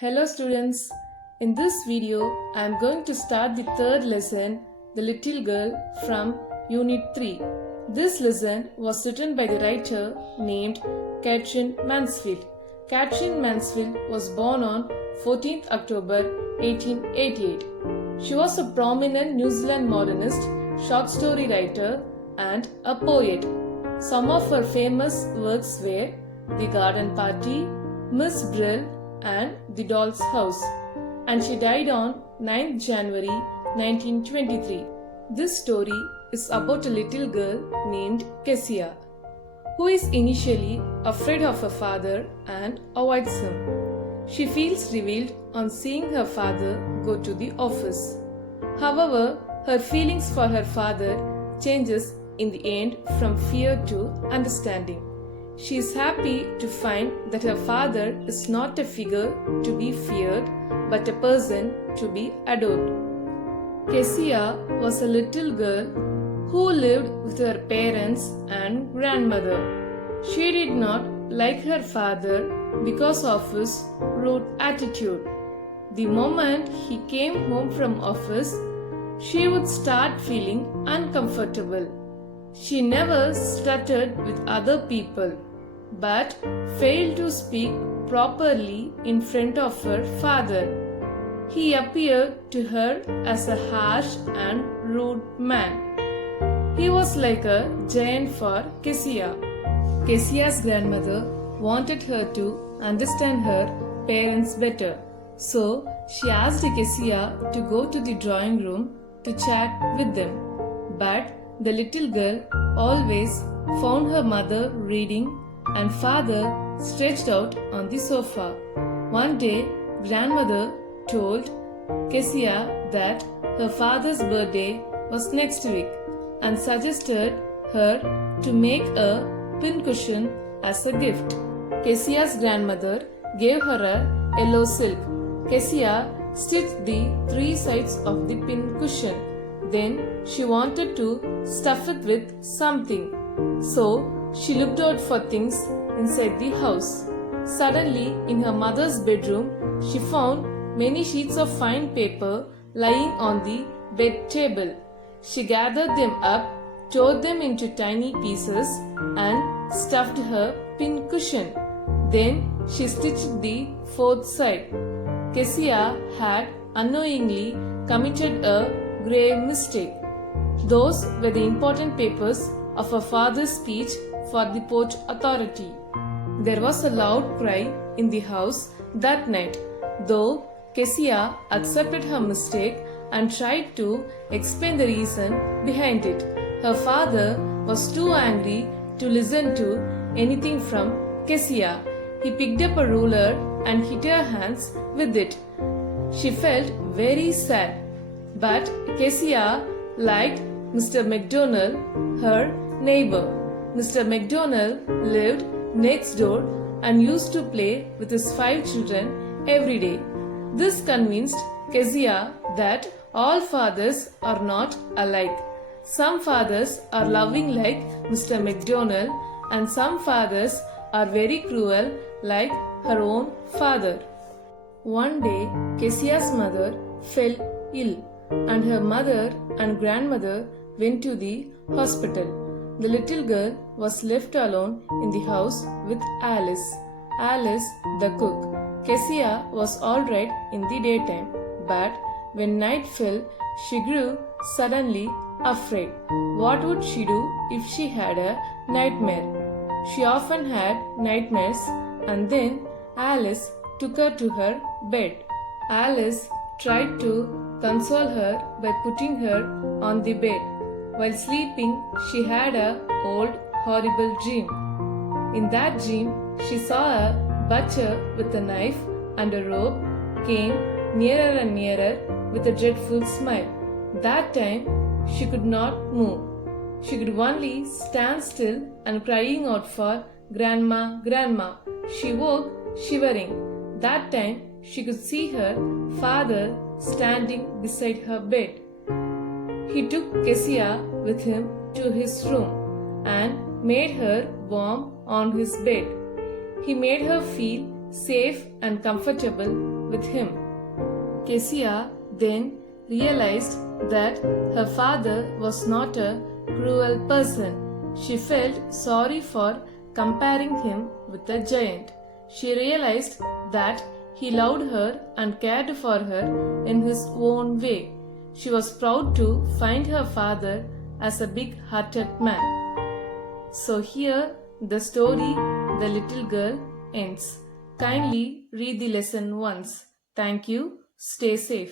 Hello students, in this video I am going to start the third lesson, The Little Girl from Unit 3. This lesson was written by the writer named Catherine Mansfield. Catherine Mansfield was born on 14th October 1888. She was a prominent New Zealand modernist, short story writer and a poet. Some of her famous works were The Garden Party, Miss Brill and The Doll's House, and she died on 9th January 1923. This story is about a little girl named Kezia, who is initially afraid of her father and avoids him. She feels revealed on seeing her father go to the office. However, her feelings for her father changes in the end from fear to understanding. She is happy to find that her father is not a figure to be feared, but a person to be adored. Kezia was a little girl who lived with her parents and grandmother. She did not like her father because of his rude attitude. The moment he came home from office, she would start feeling uncomfortable. She never stuttered with other people, but failed to speak properly in front of her father. He appeared to her as a harsh and rude man. He was like a giant for Kezia. Kezia's grandmother wanted her to understand her parents better, so she asked Kezia to go to the drawing room to chat with them. But the little girl always found her mother reading and father stretched out on the sofa. One day, grandmother told Kezia that her father's birthday was next week and suggested her to make a pincushion as a gift. Kezia's grandmother gave her a yellow silk. Kezia stitched the three sides of the pincushion. Then she wanted to stuff it with something. So she looked out for things inside the house. Suddenly, in her mother's bedroom, she found many sheets of fine paper lying on the bed table. She gathered them up, tore them into tiny pieces, and stuffed her pincushion. Then she stitched the fourth side. Kezia had unknowingly committed a grave mistake. Those were the important papers of her father's speech for the Port Authority. There was a loud cry in the house that night, though Kezia accepted her mistake and tried to explain the reason behind it. Her father was too angry to listen to anything from Kezia. He picked up a ruler and hit her hands with it. She felt very sad, but Kezia liked Mr. McDonald, her neighbor. Mr. McDonald lived next door and used to play with his 5 children every day. This convinced Kezia that all fathers are not alike. Some fathers are loving like Mr. McDonald and some fathers are very cruel like her own father. One day, Kezia's mother fell ill and her mother and grandmother went to the hospital. The little girl was left alone in the house with Alice the cook. Kezia was alright in the daytime, but when night fell, she grew suddenly afraid. What would she do if she had a nightmare? She often had nightmares, and then Alice took her to her bed. Alice tried to console her by putting her on the bed. While sleeping, she had an old, horrible dream. In that dream, she saw a butcher with a knife and a rope came nearer and nearer with a dreadful smile. That time, she could not move. She could only stand still and crying out for Grandma, Grandma. She woke shivering. That time, she could see her father standing beside her bed. He took Kezia with him to his room and made her warm on his bed. He made her feel safe and comfortable with him. Kezia then realized that her father was not a cruel person. She felt sorry for comparing him with a giant. She realized that he loved her and cared for her in his own way. She was proud to find her father as a big-hearted man. So here the story The Little Girl ends. Kindly read the lesson once. Thank you. Stay safe.